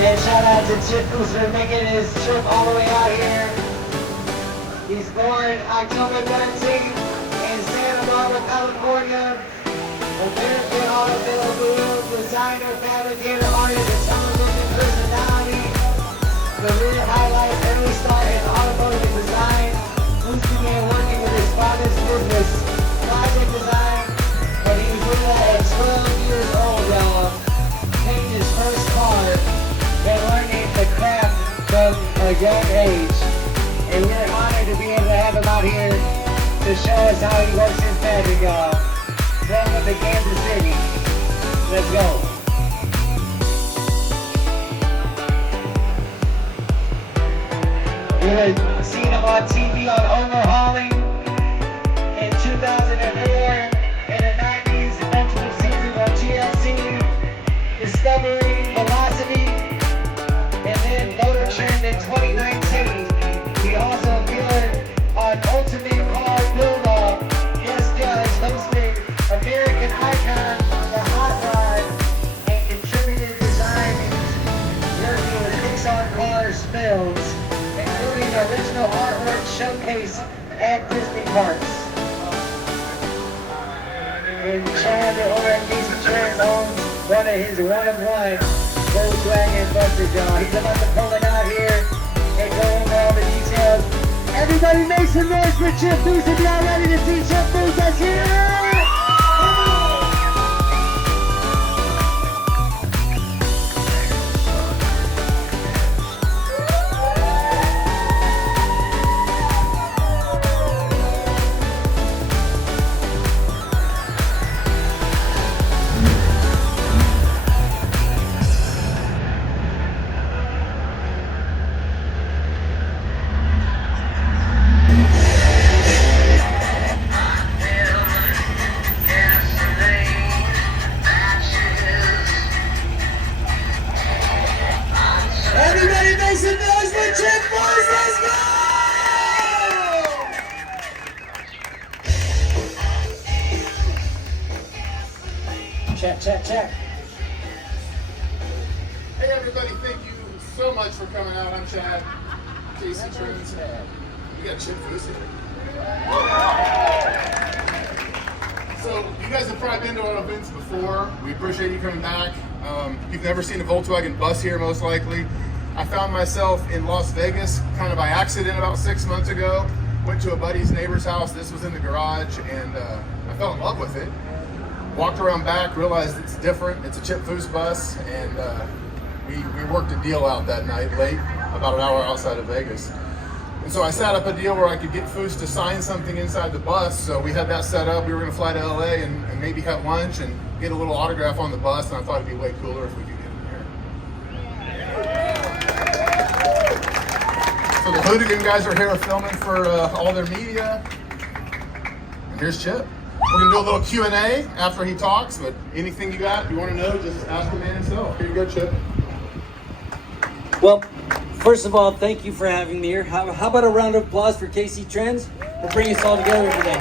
And shout out to Chip Foose for making his trip all the way out here. He's born October 13th in Santa Barbara, California. American automobile designer, fabricator, artist, and television personality. Career highlights early start in automotive design. Foose began working with his father's business, project design, and he was doing that at 12 years old, y'all. Painting his first car and learning the craft from a young age. And we're honored to be able to have him out here to show us how he works his magic, y'all. Welcome to Kansas City. Let's go. You had seen him on TV on Overhauling in 2004, in the 90s, multiple seasons on GLC, Discovery, Velocity, and then Motor Trend in 2019. He also appeared on Ultimate Car Build-Off, guest judge, hosting American Icon, The Hot Rod, and contributed designing, working with Pixar Cars films, including original artwork showcase at Disney parks. And Chandler or Casey Trans owns one of his one-of-one Volkswagen Buster John. He's about to pull it out here and go over all the details. Everybody make some noise for Chip Foose if y'all ready to see Chip Foose. Let's hear it! Everybody make some noise for Chip Foose, let's go! Check, check, check. Hey everybody, thank you so much for coming out. I'm Chad, Casey Trans. We got Chip Foose here. So you guys have probably been to our events before. We appreciate you coming back. You've never seen a Volkswagen bus here, most likely. I found myself in Las Vegas kind of by accident about 6 months ago. Went to a buddy's neighbor's house. This was in the garage, and I fell in love with it. Walked around back, realized it's different. It's a Chip Foose bus, and we worked a deal out that night late, about an hour outside of Vegas. And so I set up a deal where I could get Foose to sign something inside the bus. So we had that set up. We were going to fly to LA and maybe have lunch and get a little autograph on the bus. And I thought it'd be way cooler if we could get him here. So the Hooligan guys are here filming for all their media. And here's Chip. We're going to do a little Q&A after he talks, but anything you got, you want to know, just ask the man himself. Here you go, Chip. Well, first of all, thank you for having me here. How about a round of applause for Casey Trends for bringing us all together today?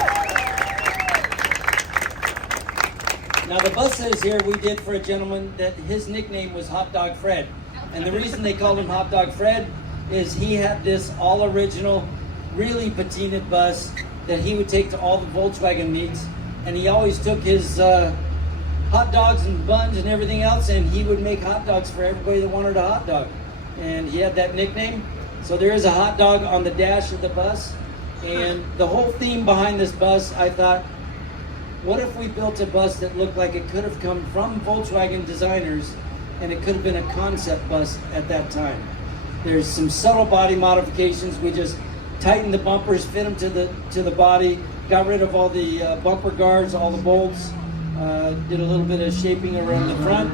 Now, the bus that is here, we did for a gentleman that his nickname was Hot Dog Fred. And the reason they called him Hot Dog Fred is he had this all original, really patinaed bus that he would take to all the Volkswagen meets. And he always took his hot dogs and buns and everything else, and he would make hot dogs for everybody that wanted a hot dog. And he had that nickname. So there is a hot dog on the dash of the bus. And the whole theme behind this bus, I thought, what if we built a bus that looked like it could have come from Volkswagen designers, and it could have been a concept bus at that time. There's some subtle body modifications. We just tightened the bumpers, fit them to the body, got rid of all the bumper guards, all the bolts, did a little bit of shaping around the front,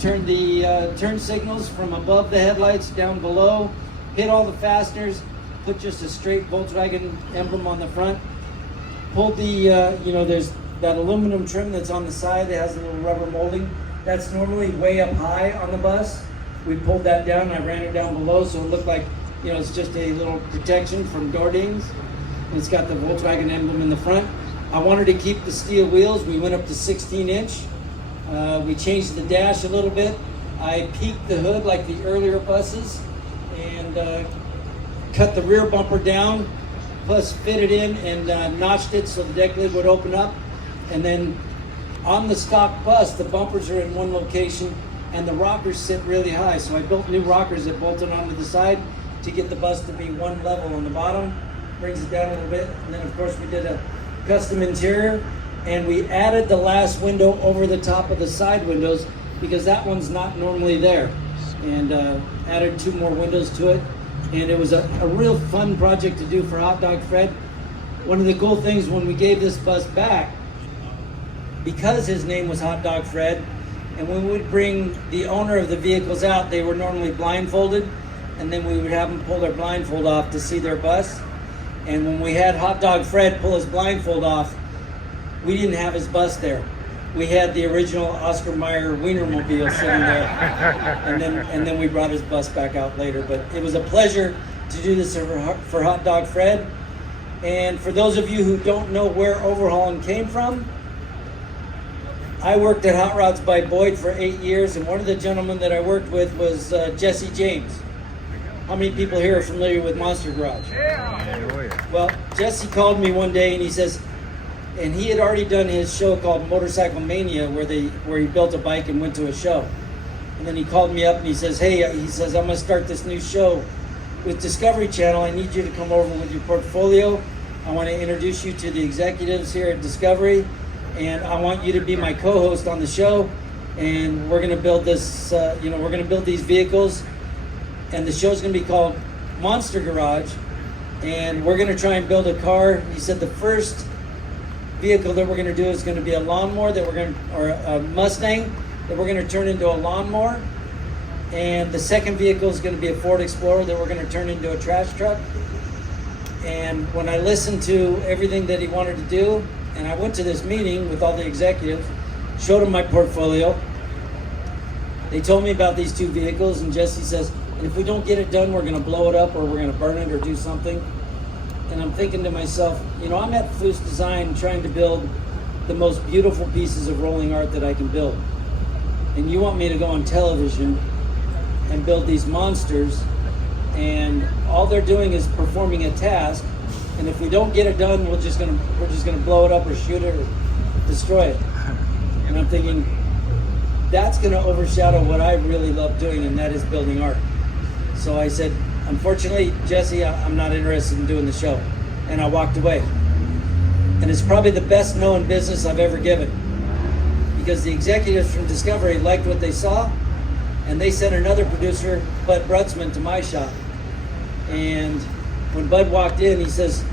turned the turn signals from above the headlights down below, hit all the fasteners, put just a straight Volkswagen emblem on the front, pulled the, there's that aluminum trim that's on the side that has a little rubber molding. That's normally way up high on the bus. We pulled that down, I ran it down below so it looked like, it's just a little protection from door dings. And it's got the Volkswagen emblem in the front. I wanted to keep the steel wheels. We went up to 16 inch. We changed the dash a little bit. I peaked the hood like the earlier buses and cut the rear bumper down, plus fit it in and notched it so the deck lid would open up. And then on the stock bus, the bumpers are in one location and the rockers sit really high. So I built new rockers that bolted onto the side to get the bus to be one level on the bottom, brings it down a little bit. And then of course we did a custom interior, and we added the last window over the top of the side windows because that one's not normally there, and added 2 more windows to it. And it was a real fun project to do for Hot Dog Fred. One of the cool things when we gave this bus back, because his name was Hot Dog Fred, and when we would bring the owner of the vehicles out, they were normally blindfolded, and then we would have them pull their blindfold off to see their bus. And when we had Hot Dog Fred pull his blindfold off, we didn't have his bus there. We had the original Oscar Mayer Wienermobile sitting there, and then we brought his bus back out later. But it was a pleasure to do this for Hot Dog Fred. And for those of you who don't know where overhauling came from, I worked at Hot Rods by Boyd for 8 years, and one of the gentlemen that I worked with was Jesse James. How many people here are familiar with Monster Garage? Well, Jesse called me one day and he says, and he had already done his show called Motorcycle Mania where he built a bike and went to a show. And then he called me up and he says, hey, he says, I'm gonna start this new show with Discovery Channel. I need you to come over with your portfolio. I want to introduce you to the executives here at Discovery, and I want you to be my co-host on the show. And we're gonna build this, we're gonna build these vehicles, and the show's gonna be called Monster Garage, and we're gonna try and build a car. He said the first vehicle that we're gonna do is gonna be a lawnmower or a Mustang that we're gonna turn into a lawnmower. And the second vehicle is gonna be a Ford Explorer that we're gonna turn into a trash truck. And when I listened to everything that he wanted to do, and I went to this meeting with all the executives, showed them my portfolio, they told me about these 2 vehicles, and Jesse says, and if we don't get it done, we're gonna blow it up or we're gonna burn it or do something. And I'm thinking to myself, I'm at Foose Design trying to build the most beautiful pieces of rolling art that I can build. And you want me to go on television and build these monsters, and all they're doing is performing a task, and if we don't get it done, we're just gonna blow it up or shoot it or destroy it. And I'm thinking, that's gonna overshadow what I really love doing, and that is building art. So I said, unfortunately, Jesse, I'm not interested in doing the show. And I walked away. And it's probably the best known business I've ever given, because the executives from Discovery liked what they saw, and they sent another producer, Bud Brutzman, to my shop. And when Bud walked in, he says,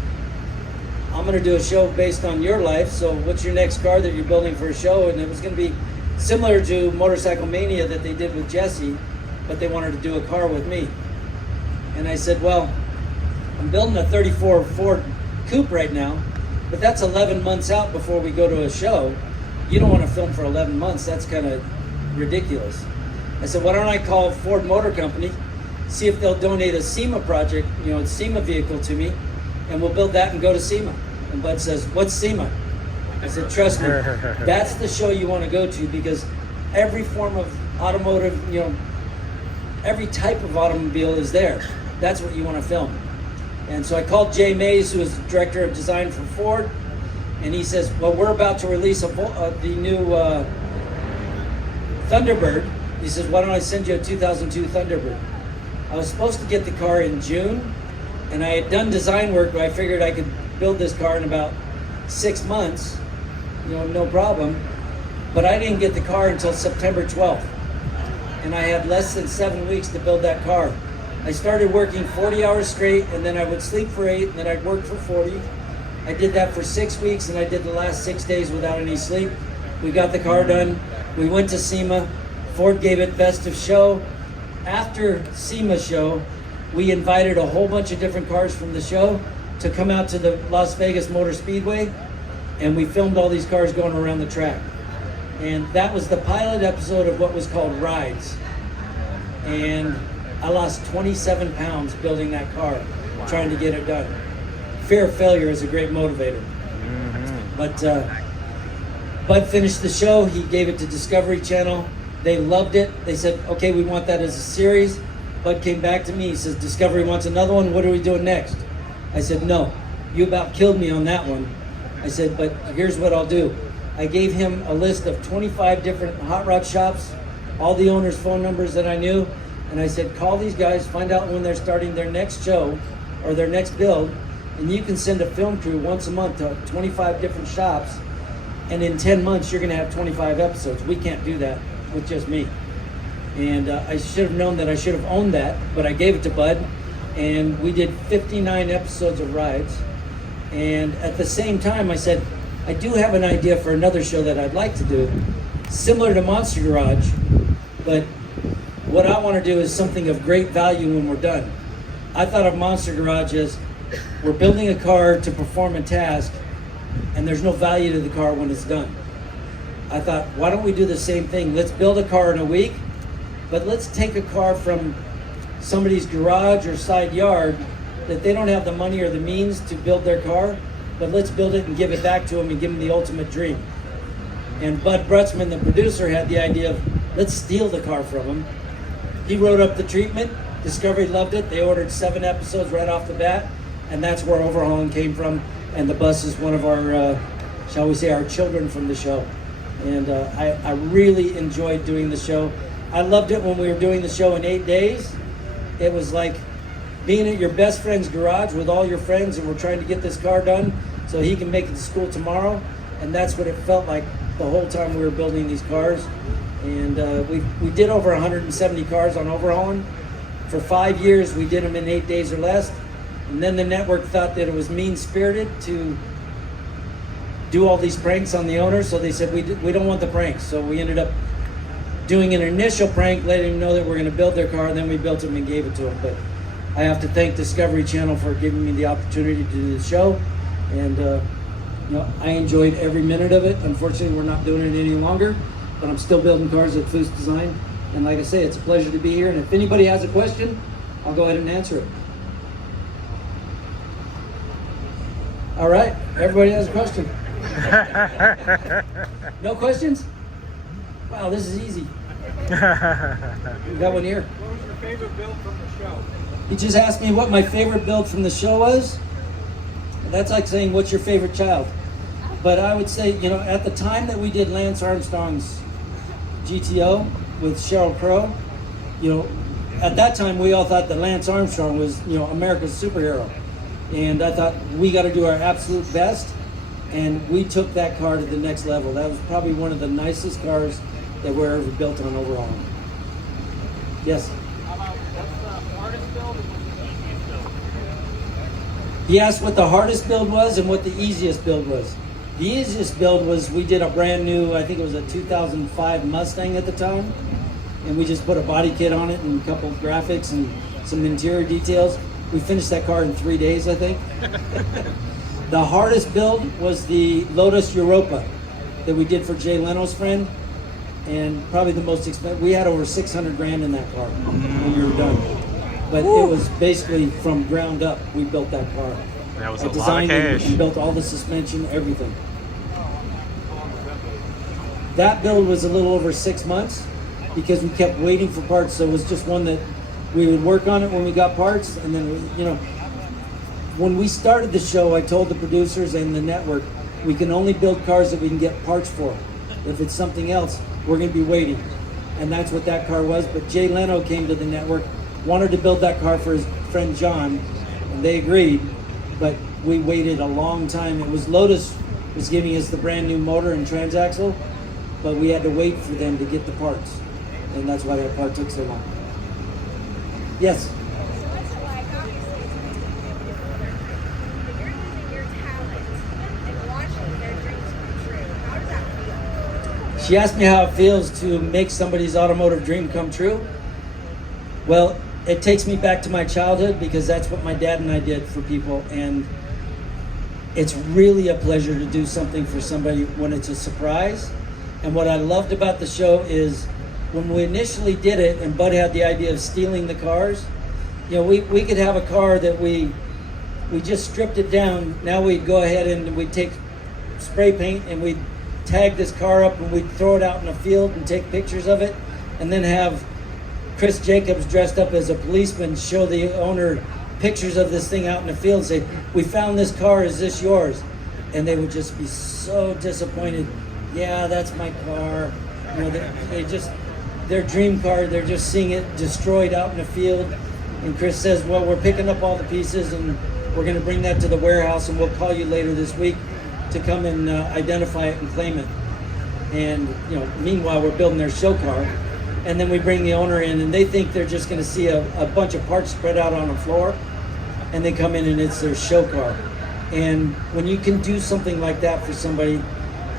I'm gonna do a show based on your life, so what's your next car that you're building for a show? And it was gonna be similar to Motorcycle Mania that they did with Jesse, but they wanted to do a car with me. And I said, well, I'm building a 34 Ford Coupe right now, but that's 11 months out before we go to a show. You don't want to film for 11 months. That's kind of ridiculous. I said, why don't I call Ford Motor Company, see if they'll donate a SEMA project, a SEMA vehicle to me, and we'll build that and go to SEMA. And Bud says, what's SEMA? I said, trust me, that's the show you want to go to, because every form of automotive, every type of automobile is there. That's what you want to film. And so I called Jay Mays, who is the director of design for Ford, and he says, well, we're about to release the new Thunderbird. He says, why don't I send you a 2002 Thunderbird? I was supposed to get the car in June, and I had done design work where I figured I could build this car in about 6 months, no problem. But I didn't get the car until September 12th. And I had less than 7 weeks to build that car. I started working 40 hours straight, and then I would sleep for 8, and then I'd work for 40. I did that for 6 weeks, and I did the last 6 days without any sleep. We got the car done. We went to SEMA. Ford gave it Best of Show. After SEMA show, we invited a whole bunch of different cars from the show to come out to the Las Vegas Motor Speedway, and we filmed all these cars going around the track. And that was the pilot episode of what was called Rides. And I lost 27 pounds building that car, trying to get it done. Fear of failure is a great motivator. But Bud finished the show. He gave it to Discovery Channel. They loved it. They said, okay, we want that as a series. Bud came back to me. He says, Discovery wants another one. What are we doing next? I said, no. You about killed me on that one. I said, but here's what I'll do. I gave him a list of 25 different hot rod shops, all the owners' phone numbers that I knew, and I said, call these guys, find out when they're starting their next show or their next build, and you can send a film crew once a month to 25 different shops, and in 10 months you're gonna have 25 episodes. We can't do that with just me. And I should have known that I should have owned that, but I gave it to Bud, and we did 59 episodes of rides. And at the same time, I said, I do have an idea for another show that I'd like to do, similar to Monster Garage, but what I want to do is something of great value when we're done. I thought of Monster Garage as we're building a car to perform a task, and there's no value to the car when it's done. I thought, why don't we do the same thing? Let's build a car in a week, but let's take a car from somebody's garage or side yard that they don't have the money or the means to build their car, but let's build it and give it back to them and give them the ultimate dream. And Bud Brutzman, the producer, had the idea of let's steal the car from him. He wrote up the treatment. Discovery loved it. They ordered 7 episodes right off the bat, and that's where Overhauling came from. And the bus is one of our, shall we say, our children from the show. And I really enjoyed doing the show. I loved it when we were doing the show in 8 days. It was like being at your best friend's garage with all your friends, and we're trying to get this car done so he can make it to school tomorrow. And that's what it felt like the whole time we were building these cars. And we did over 170 cars on Overhauling. For 5 years, we did them in 8 days or less. And then the network thought that it was mean-spirited to do all these pranks on the owners, so they said, we don't want the pranks. So we ended up doing an initial prank, letting them know that we're gonna build their car, and then we built them and gave it to them. But I have to thank Discovery Channel for giving me the opportunity to do the show. And I enjoyed every minute of it. Unfortunately, we're not doing it any longer, but I'm still building cars at Foose Design. And like I say, it's a pleasure to be here. And if anybody has a question, I'll go ahead and answer it. All right, everybody has a question? No questions? Wow, this is easy. We got one here. What was your favorite build from the show? You just asked me what my favorite build from the show was. That's like saying, what's your favorite child? But I would say, at the time that we did Lance Armstrong's GTO with Sheryl Crow, at that time we all thought that Lance Armstrong was, America's superhero. And I thought we got to do our absolute best. And we took that car to the next level. That was probably one of the nicest cars that were ever built on Overhauling. Yes? How about what's the hardest build and what's the easiest build? He asked what the hardest build was and what the easiest build was. The easiest build was we did a brand new, I think it was a 2005 Mustang at the time. And we just put a body kit on it and a couple of graphics and some interior details. We finished that car in 3 days, I think. The hardest build was the Lotus Europa that we did for Jay Leno's friend, and probably the most expensive. We had over 600 grand in that car when we were done. But it was basically from ground up. We built that car. That was I a lot of designed it cash. and built all the suspension, everything. That build was a little over 6 months because we kept waiting for parts. So it was just one that we would work on it when we got parts, and then when we started the show, I told the producers and the network, we can only build cars that we can get parts for. If it's something else, we're going to be waiting. And that's what that car was. But Jay Leno came to the network, wanted to build that car for his friend John, and they agreed. But we waited a long time. It was Lotus was giving us the brand new motor and transaxle, but we had to wait for them to get the parts. And that's why that part took so long. Yes? So what's it like, obviously, it's a little bit different, but you're using your talent and watching their dreams come true. How does that feel? She asked me how it feels to make somebody's automotive dream come true. Well, it takes me back to my childhood because that's what my dad and I did for people. And it's really a pleasure to do something for somebody when it's a surprise. And what I loved about the show is when we initially did it and Bud had the idea of stealing the cars, we could have a car that we just stripped it down. Now we'd go ahead and we'd take spray paint and we'd tag this car up and we'd throw it out in a field and take pictures of it. and then have Chris Jacobs dressed up as a policeman show the owner pictures of this thing out in the field and say, "We found this car, is this yours?" And they would just be so disappointed. "Yeah, that's my car." You know, they just, their dream car, they're just seeing it destroyed out in the field. And Chris says, "Well, we're picking up all the pieces and we're going to bring that to the warehouse, and we'll call you later this week to come and identify it and claim it." And you know, meanwhile, we're building their show car, and then we bring the owner in, and they think they're just going to see a bunch of parts spread out on the floor, and they come in and it's their show car. And when you can do something like that for somebody,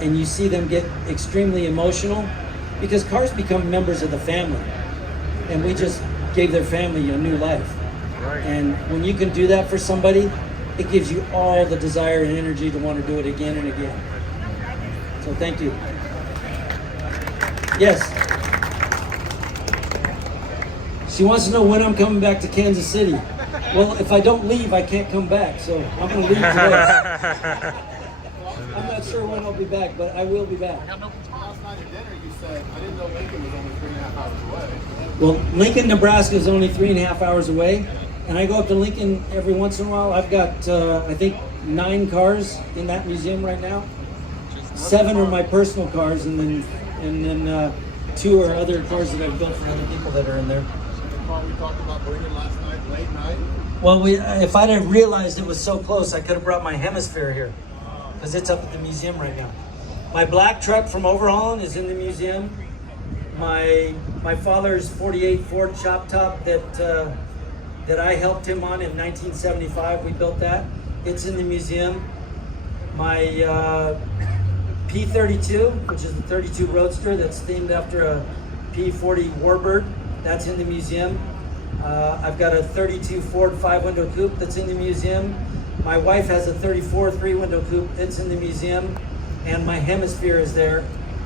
and you see them get extremely emotional, because cars become members of the family, and we just gave their family a new life. And when you can do that for somebody, it gives you all the desire and energy to want to do it again and again. So thank you. Yes. She wants to know when I'm coming back to Kansas City. Well, if I don't leave, I can't come back, so I'm going to leave today. I'm not sure when I'll be back, but I will be back. Last night at dinner, you said, I didn't know Lincoln was only 3.5 hours away. Well, Lincoln, Nebraska is only 3.5 hours away, and I go up to Lincoln every once in a while. I've got, I think, 9 cars in that museum right now. 7 are my personal cars, and then 2 are other cars that I've built for other people that are in there. The car we talked about bringing last night, late night. Well, if I'd have realized it was so close, I could have brought my hemisphere here, because it's up at the museum right now. My black truck from overhauling is in the museum. My father's '48 Ford chop top that I helped him on in 1975. We built that. It's in the museum. My P32, which is the 32 Roadster that's themed after a P40 Warbird, that's in the museum. I've got a 32 Ford 5-window coupe that's in the museum. My wife has a 34 3-window coupe. It's in the museum. And my hemisphere is there.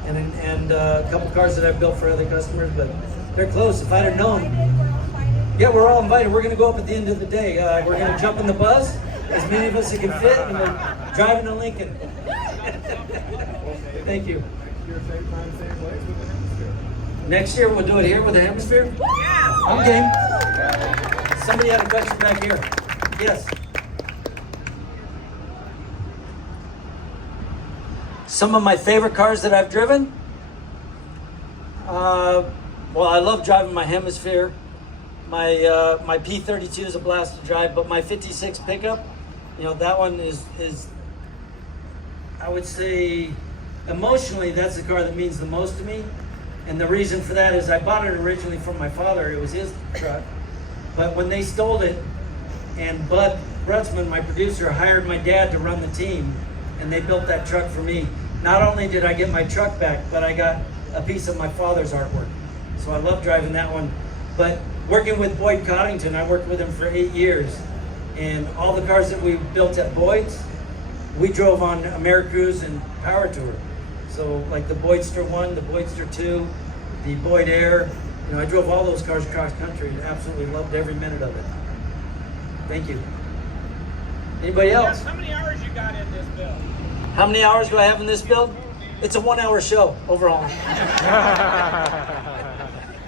And a couple cars that I've built for other customers, but they're close. If I'd have known. Yeah, we're all invited. We're going to go up at the end of the day. We're going to jump in the bus, as many of us as can fit, and we're driving to Lincoln. Thank you. Next year we'll do it here with the hemisphere? Yeah. I'm game. Somebody had a question back here. Yes. Some of my favorite cars that I've driven? Well, I love driving my hemisphere. My P32 is a blast to drive, but my 56 pickup, you know, that one is I would say, emotionally, that's the car that means the most to me. And the reason for that is I bought it originally from my father. It was his truck. But when they stole it, and Bud Brutzman, my producer, hired my dad to run the team, and they built that truck for me. Not only did I get my truck back, but I got a piece of my father's artwork. So I love driving that one. But working with Boyd Coddington, I worked with him for 8 years. And all the cars that we built at Boyd's, we drove on Americruise and Power Tour. So like the Boydster 1, the Boydster 2, the Boyd Air, you know, I drove all those cars cross country and absolutely loved every minute of it. Thank you. Anybody else? How many hours you got in this build? How many hours do I have in this build? It's a 1-hour show overall.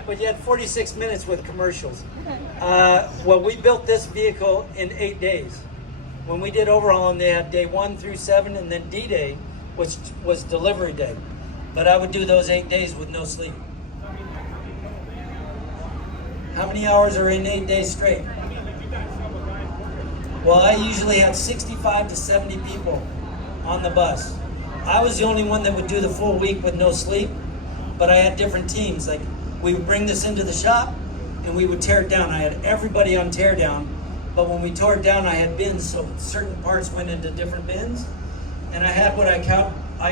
But you had 46 minutes with commercials. Well, we built this vehicle in 8 days. When we did overhauling, they had day 1 through 7, and then D-Day, which was delivery day. But I would do those 8 days with no sleep. How many hours are in 8 days straight? Well, I usually had 65 to 70 people on the bus. I was the only one that would do the full week with no sleep, but I had different teams. Like, we would bring this into the shop and we would tear it down. I had everybody on tear down, but when we tore it down, I had bins, so certain parts went into different bins. And I had what I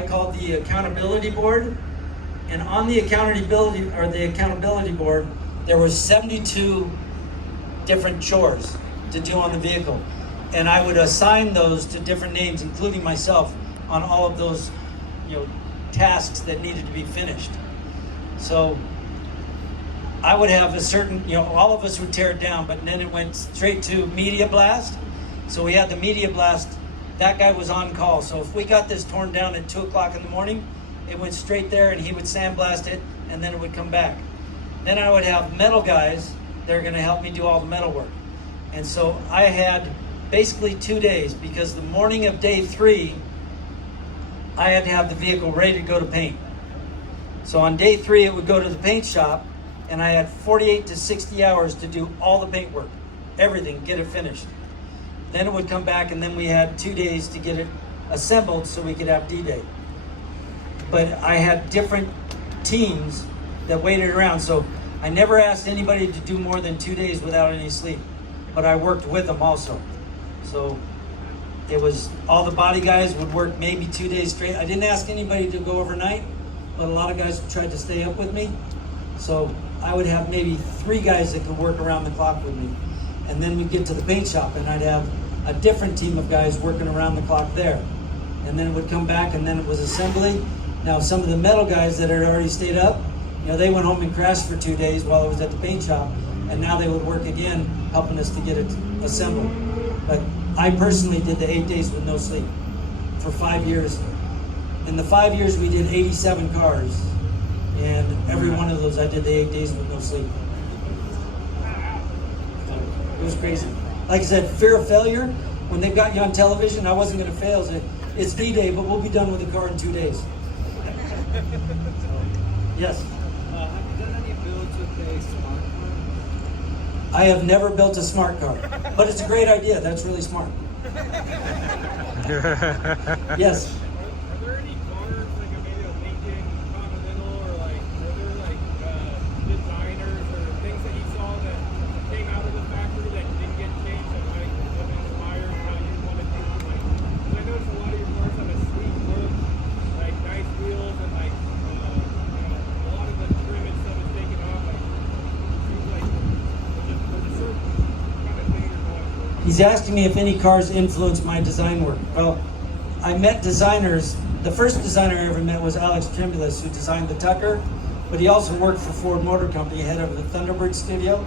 called the accountability board. And on the accountability board, there was 72 different chores to do on the vehicle. And I would assign those to different names, including myself, on all of those, you know, tasks that needed to be finished. So I would have a certain, you know, all of us would tear it down, but then it went straight to media blast. So we had the media blast. That guy was on call. So if we got this torn down at 2 o'clock in the morning, it went straight there and he would sandblast it and then it would come back. Then I would have metal guys that are gonna help me do all the metal work. And so I had basically 2 days, because the morning of day 3, I had to have the vehicle ready to go to paint. So on day 3, it would go to the paint shop, and I had 48 to 60 hours to do all the paint work, everything, get it finished. Then it would come back, and then we had 2 days to get it assembled so we could have D-Day. But I had different teams that waited around, so I never asked anybody to do more than 2 days without any sleep, but I worked with them also. So it was, all the body guys would work maybe 2 days straight. I didn't ask anybody to go overnight, but a lot of guys tried to stay up with me. So I would have maybe 3 guys that could work around the clock with me. And then we'd get to the paint shop, and I'd have a different team of guys working around the clock there. And then it would come back, and then it was assembly. Now, some of the metal guys that had already stayed up, they went home and crashed for 2 days while I was at the paint shop, and now they would work again, helping us to get it assembled. But I personally did the 8 days with no sleep for 5 years. In the 5 years, we did 87 cars, and every one of those I did the 8 days with no sleep. It was crazy. Like I said, fear of failure. When they got you on television, I wasn't going to fail. So it's D-Day, but we'll be done with the car in 2 days. Yes. Have you done any builds with a smart car? I have never built a smart car, but it's a great idea. That's really smart. Yes. Are there any cars, like maybe a Lincoln Continental, or like other designers or things that you saw that came out of the factory that didn't get changed that might have inspired how you want to do? Like, 'cause I noticed a lot of your cars have a sleek look, like nice wheels, and like a lot of the trim and stuff is taken off. Like, it seems like there's a certain kind of thing you're going for. He's asking me if any cars influenced my design work. Well, I met designers. The first designer I ever met was Alex Tremulous, who designed the Tucker, but he also worked for Ford Motor Company, head of the Thunderbird studio.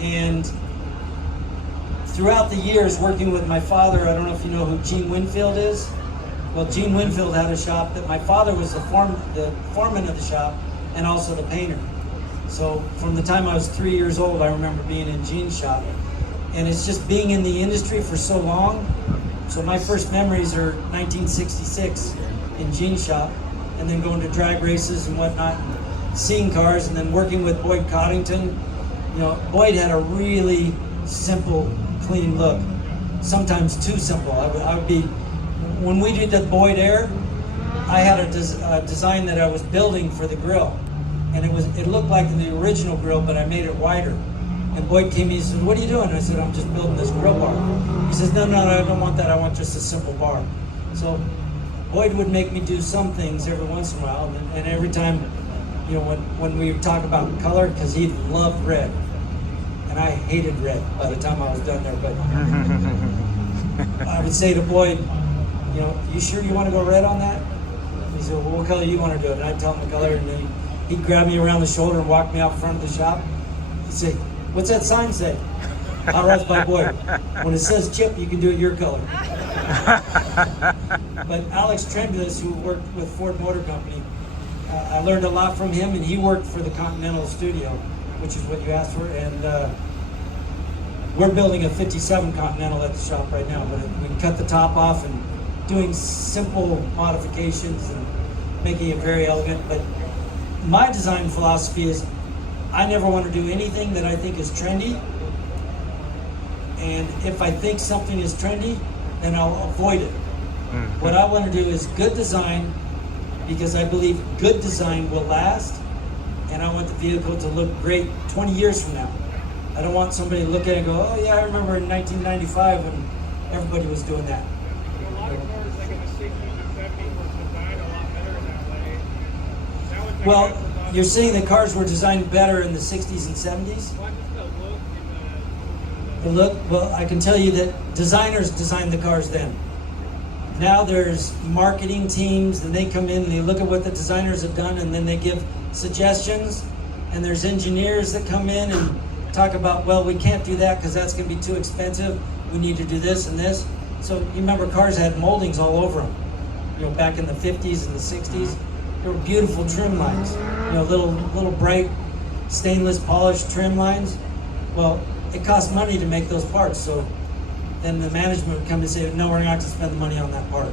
And throughout the years working with my father, I don't know if you know who Gene Winfield is. Well, Gene Winfield had a shop that my father was the foreman of the shop and also the painter. So from the time I was 3 years old, I remember being in Gene's shop. And it's just being in the industry for so long. So my first memories are 1966 in Gene's shop, and then going to drag races and whatnot, and seeing cars, and then working with Boyd Coddington. Boyd had a really simple, clean look. Sometimes too simple. I would be, when we did the Boyd Air, I had a design that I was building for the grill, and it looked like the original grill, but I made it wider. And Boyd came in and said, "What are you doing?" I said, "I'm just building this grill bar." He says, No, I don't want that. I want just a simple bar." So Boyd would make me do some things every once in a while, and every time, when we would talk about color, because he loved red, and I hated red by the time I was done there. But I would say to Boyd, "You sure you want to go red on that?" He said, "Well, what color do you want to do it?" And I'd tell him the color, and then he'd grab me around the shoulder and walk me out front of the shop. He'd say, "What's that sign say?" "Oh, that's by Boyd. When it says Chip, you can do it your color." But Alex Tremulous, who worked with Ford Motor Company, I learned a lot from him, and he worked for the Continental studio, which is what you asked for. And we're building a 57 Continental at the shop right now, but we cut the top off and doing simple modifications and making it very elegant. But my design philosophy is I never want to do anything that I think is trendy. And if I think something is trendy, then I'll avoid it. What I want to do is good design, because I believe good design will last, and I want the vehicle to look great 20 years from now. I don't want somebody to look at it and go, "Oh yeah, I remember in 1995 when everybody was doing that." A lot of cars, like in the 60s and 70s, were designed a lot better in that way. Now it's Well, like you're saying the cars were designed better in the 60s and 70s? Well, just the look and The look, well, I can tell you that designers designed the cars then. Now there's marketing teams, and they come in and they look at what the designers have done, and then they give suggestions. And there's engineers that come in and talk about, well, we can't do that because that's going to be too expensive. We need to do this and this. So you remember cars had moldings all over them. Back in the 50s and the 60s, there were beautiful trim lines. Little bright stainless polished trim lines. Well, it costs money to make those parts, so then the management would come and say, no, we're not going to spend the money on that part.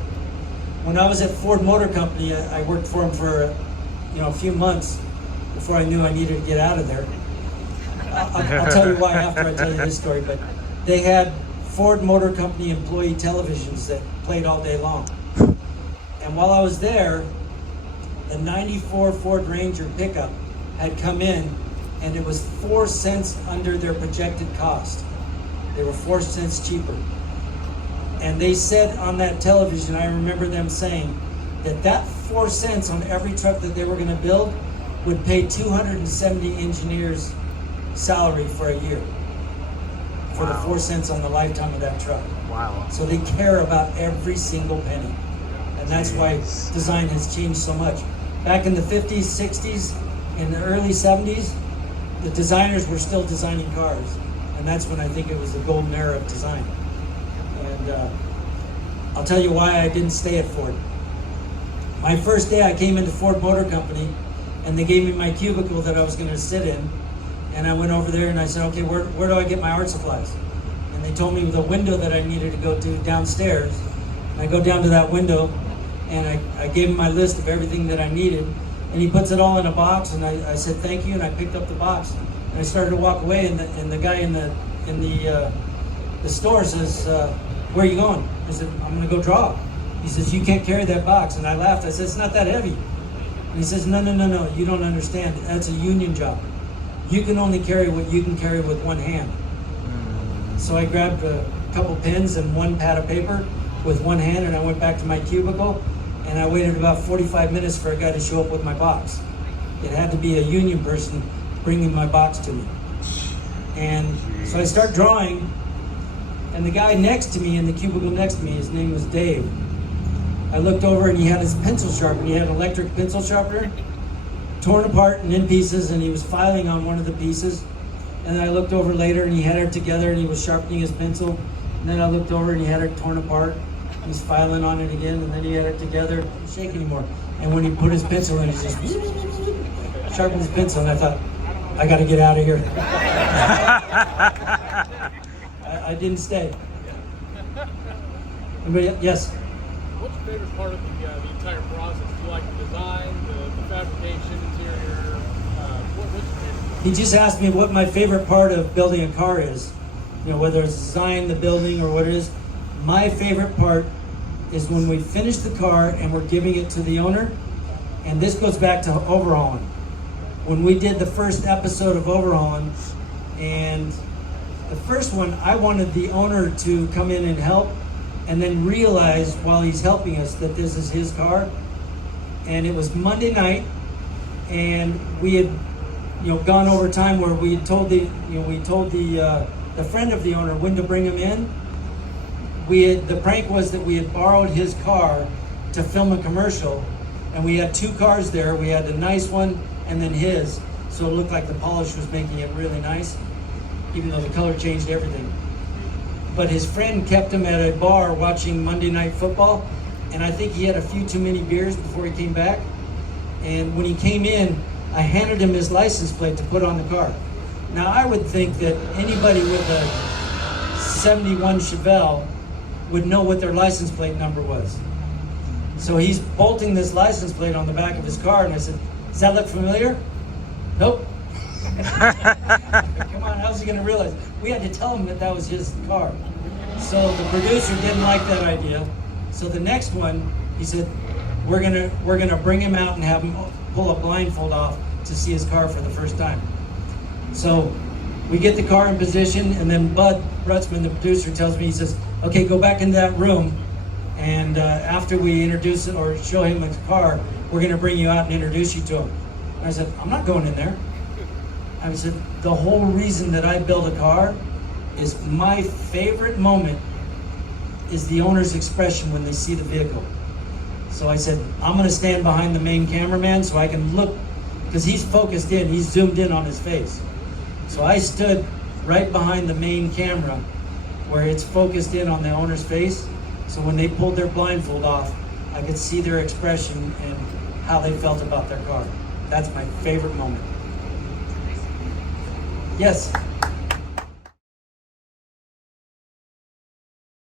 When I was at Ford Motor Company, I worked for them for a few months before I knew I needed to get out of there. I'll tell you why after I tell you this story, but they had Ford Motor Company employee televisions that played all day long. And while I was there, the 94 Ford Ranger pickup had come in, and it was 4 cents under their projected cost. They were 4 cents cheaper. And they said on that television, I remember them saying that 4 cents on every truck that they were going to build would pay 270 engineers' salary for a year for the 4 cents on the lifetime of that truck. Wow. So they care about every single penny. And that's why design has changed so much. Back in the 50s, 60s, in the early 70s, the designers were still designing cars. And that's when I think it was the golden era of design. And I'll tell you why I didn't stay at Ford. My first day I came into Ford Motor Company, and they gave me my cubicle that I was going to sit in. And I went over there and I said, okay, where do I get my art supplies? And they told me the window that I needed to go to downstairs. And I go down to that window, and I gave him my list of everything that I needed. And he puts it all in a box, and I said thank you, and I picked up the box. And I started to walk away, and the guy in the store says, where are you going? I said, I'm going to go draw. He says, you can't carry that box. And I laughed. I said, it's not that heavy. And he says, no, you don't understand. That's a union job. You can only carry what you can carry with one hand. So I grabbed a couple pens and one pad of paper with one hand, and I went back to my cubicle, and I waited about 45 minutes for a guy to show up with my box. It had to be a union person bringing my box to me. And so I start drawing, and the guy next to me in the cubicle next to me, his name was Dave. I looked over and he had his pencil sharpener. He had an electric pencil sharpener, torn apart and in pieces, and he was filing on one of the pieces. And then I looked over later and he had it together and he was sharpening his pencil. And then I looked over and he had it torn apart. He was filing on it again, and then he had it together. It didn't shake anymore. And when he put his pencil in, he just sharpened his pencil, and I thought, I got to get out of here. I didn't stay. Anybody? Yes? What's your favorite part of the entire process? Do you like the design, the fabrication, interior? What's your favorite? He just asked me what my favorite part of building a car is. Whether it's design, the building, or what it is. My favorite part is when we finish the car and we're giving it to the owner. And this goes back to overhauling. When we did the first episode of overhauling, and the first one, I wanted the owner to come in and help, and then realize while he's helping us that this is his car. And it was Monday night, and we had gone over time where we had told the friend of the owner when to bring him in. The prank was that we had borrowed his car to film a commercial, and we had 2 cars there. We had a nice one and then his, so it looked like the polish was making it really nice, even though the color changed everything. But his friend kept him at a bar watching Monday Night Football, and I think he had a few too many beers before he came back. And when he came in, I handed him his license plate to put on the car. Now, I would think that anybody with a 71 Chevelle would know what their license plate number was. So he's bolting this license plate on the back of his car, and I said, does that look familiar? Nope. Come on, how's he gonna realize? We had to tell him that was his car. So the producer didn't like that idea. So the next one, he said, we're gonna bring him out and have him pull a blindfold off to see his car for the first time. So we get the car in position, and then Bud Rutzman, the producer, tells me, he says, okay, go back into that room, and after we introduce it or show him the car, we're gonna bring you out and introduce you to him. And I said, I'm not going in there. I said, the whole reason that I build a car is my favorite moment is the owner's expression when they see the vehicle. So I said, I'm gonna stand behind the main cameraman so I can look, because he's focused in, he's zoomed in on his face. So I stood right behind the main camera where it's focused in on the owner's face. So when they pulled their blindfold off, I could see their expression and how they felt about their car. That's my favorite moment. Yes.